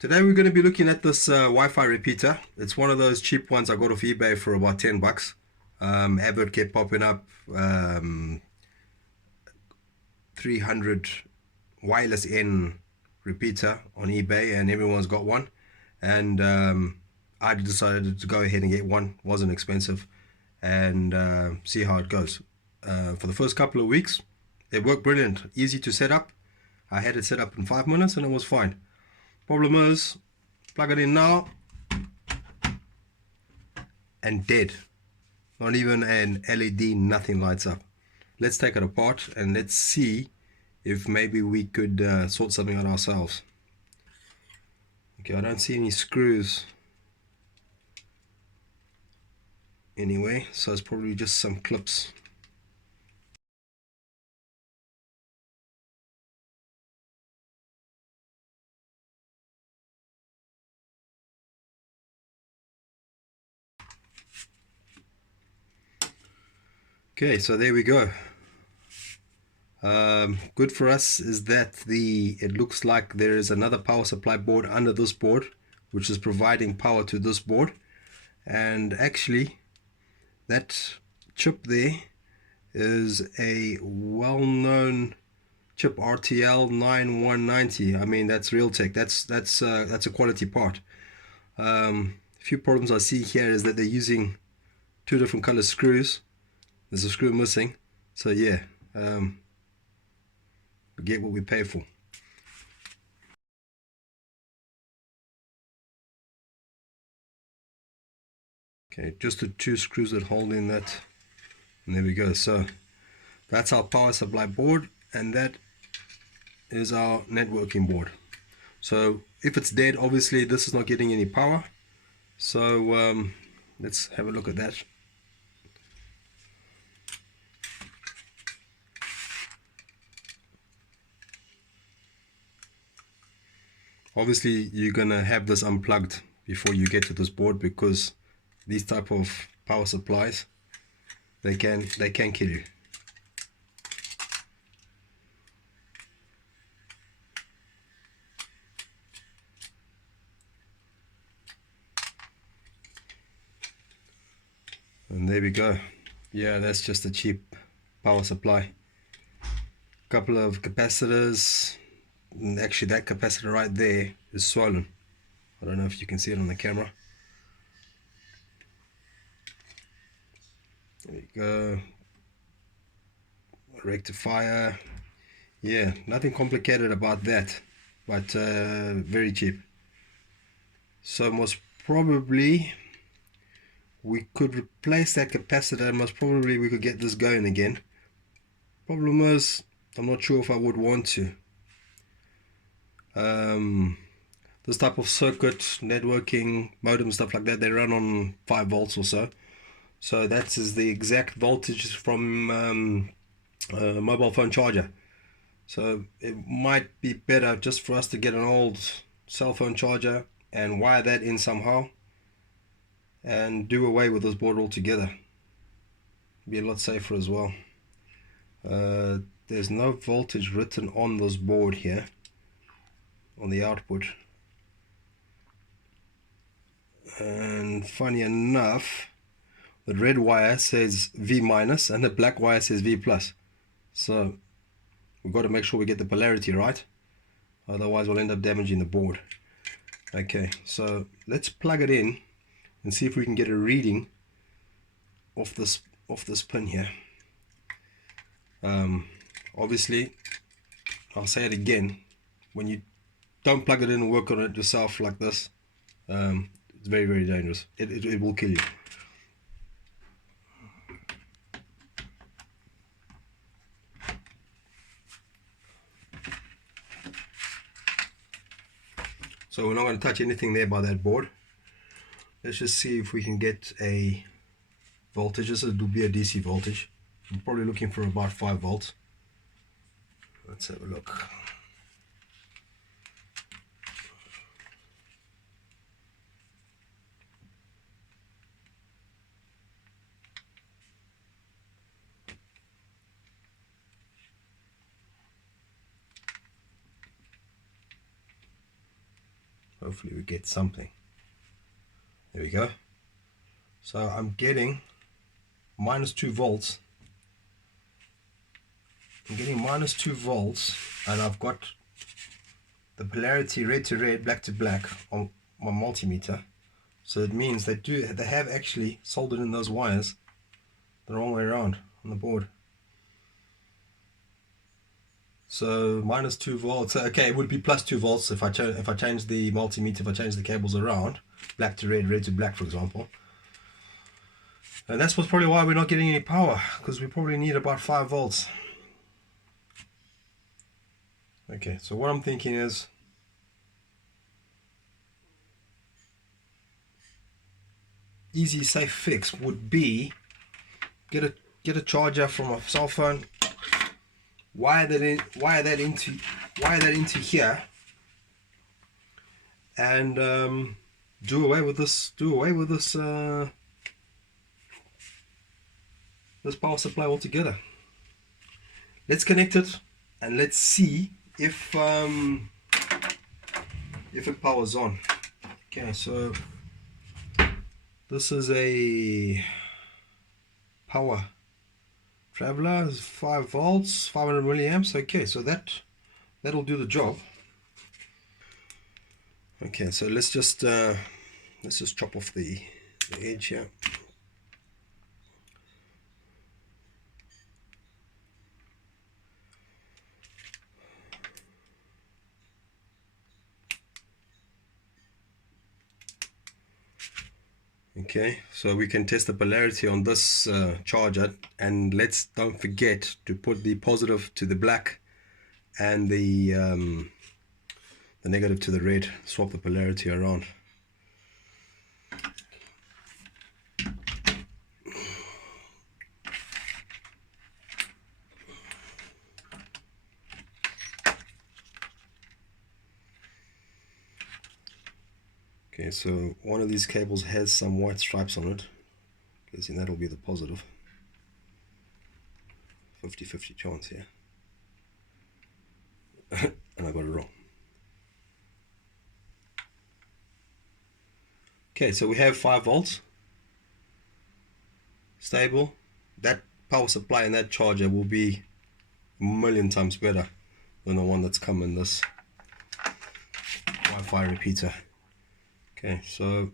Today we're going to be looking at this Wi-Fi repeater. It's one of those cheap ones I got off eBay for about 10 bucks. Advert kept popping up, 300 Wireless N repeater on eBay, and everyone's got one. And I decided to go ahead and get one. Wasn't expensive, and see how it goes. For the first couple of weeks, it worked brilliant. Easy to set up. I had it set up in 5 minutes and it was fine. Problem is, plug it in now and dead. Not even an LED, nothing lights up. Let's take it apart and let's see if maybe we could sort something out ourselves. Okay, I don't see any screws anyway, so it's probably just some clips. Okay, so there we go. Good for us is that it looks like there is another power supply board under this board, which is providing power to this board. And actually, that chip there is a well-known chip, RTL 9190. I mean, that's Realtek. That's a quality part. A few problems I see here is that they're using two different color screws. There's a screw missing, so yeah, we get what we pay for. Okay, just the two screws that hold in that, and there we go. So that's our power supply board, and that is our networking board. So if it's dead, obviously this is not getting any power. So let's have a look at that. Obviously you're gonna have this unplugged before you get to this board, because these type of power supplies, they can kill you. And there we go. Yeah, that's just a cheap power supply. Couple of capacitors. And actually that capacitor right there is swollen. I don't know if you can see it on the camera. There you go. Rectifier. Yeah, nothing complicated about that, but very cheap. So most probably we could replace that capacitor, and most probably we could get this going again. Problem is, I'm not sure if I would want to. This type of circuit, networking, modem, stuff like that, they run on 5 volts or so. So that is the exact voltage from a mobile phone charger. So it might be better just for us to get an old cell phone charger and wire that in somehow and do away with this board altogether. Be a lot safer as well. There's no voltage written on this board here on the output, and funny enough, the red wire says V minus and the black wire says V plus. So we've got to make sure we get the polarity right, otherwise we'll end up damaging the board. Okay, so let's plug it in and see if we can get a reading off this pin here. Obviously, I'll say it again, when you don't plug it in and work on it yourself like this, it's very, very dangerous. It will kill you. So we're not going to touch anything there by that board. Let's just see if we can get a voltage. This will be a DC voltage. I'm probably looking for about 5 volts. Let's have a look. Hopefully we get something. There we go. So I'm getting -2 volts. I'm getting -2 volts, and I've got the polarity red to red, black to black on my multimeter. So it means they have actually soldered in those wires the wrong way around on the board. So -2 volts. Okay, it would be +2 volts if I change the multimeter, if I change the cables around, black to red, red to black, for example. And that's probably why we're not getting any power, because we probably need about 5 volts. Okay, so what I'm thinking is, easy safe fix would be get a charger from a cell phone, wire that into here, and do away with this this power supply altogether. Let's connect it and let's see if it powers on. Okay, so this is a power traveler, 5 volts, 500 milliamps. Okay, so that'll do the job. Okay, so let's just chop off the edge here. Okay, so we can test the polarity on this charger, and don't forget to put the positive to the black and the negative to the red. Swap the polarity around. Okay, so one of these cables has some white stripes on it. Guessing that'll be the positive. 50-50 chance here. And I got it wrong. Okay, so we have 5 volts. Stable. That power supply and that charger will be a million times better than the one that's come in this Wi-Fi repeater. Okay, so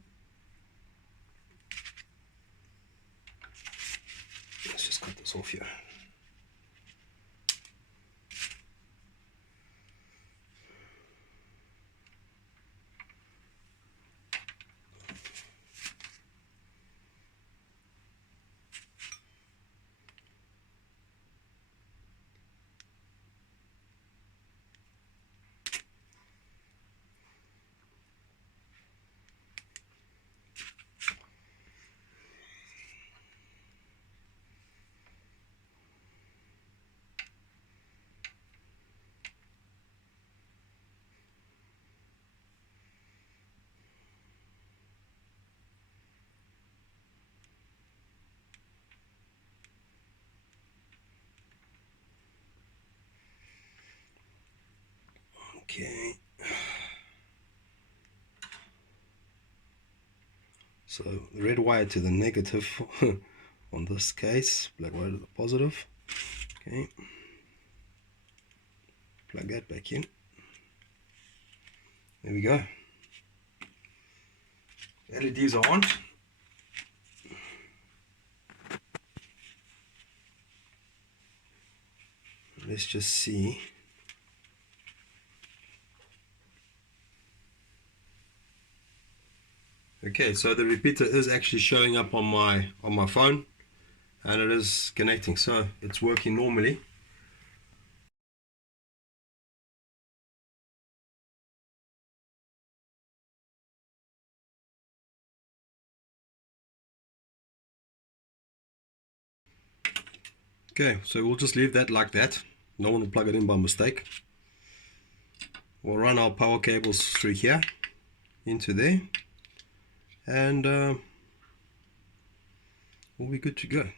let's just cut this off here. Okay, so the red wire to the negative on this case, black wire to the positive. Okay, plug that back in. There we go. LEDs are on. Let's just see. Okay, so the repeater is actually showing up on my phone, and it is connecting, so it's working normally. Okay, so we'll just leave that like that. No one will plug it in by mistake. We'll run our power cables through here into there, and we'll be good to go.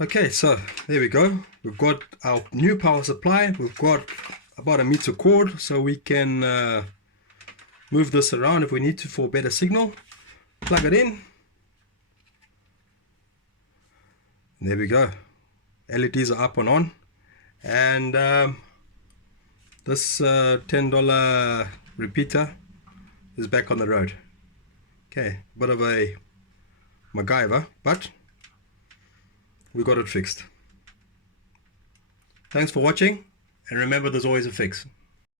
Okay, so there we go. We've got our new power supply. We've got about a meter cord, so we can move this around if we need to for better signal. Plug it in. There we go. LEDs are up and on. And this $10 repeater is back on the road. Okay, a bit of a MacGyver, but we got it fixed. Thanks for watching, and remember, there's always a fix.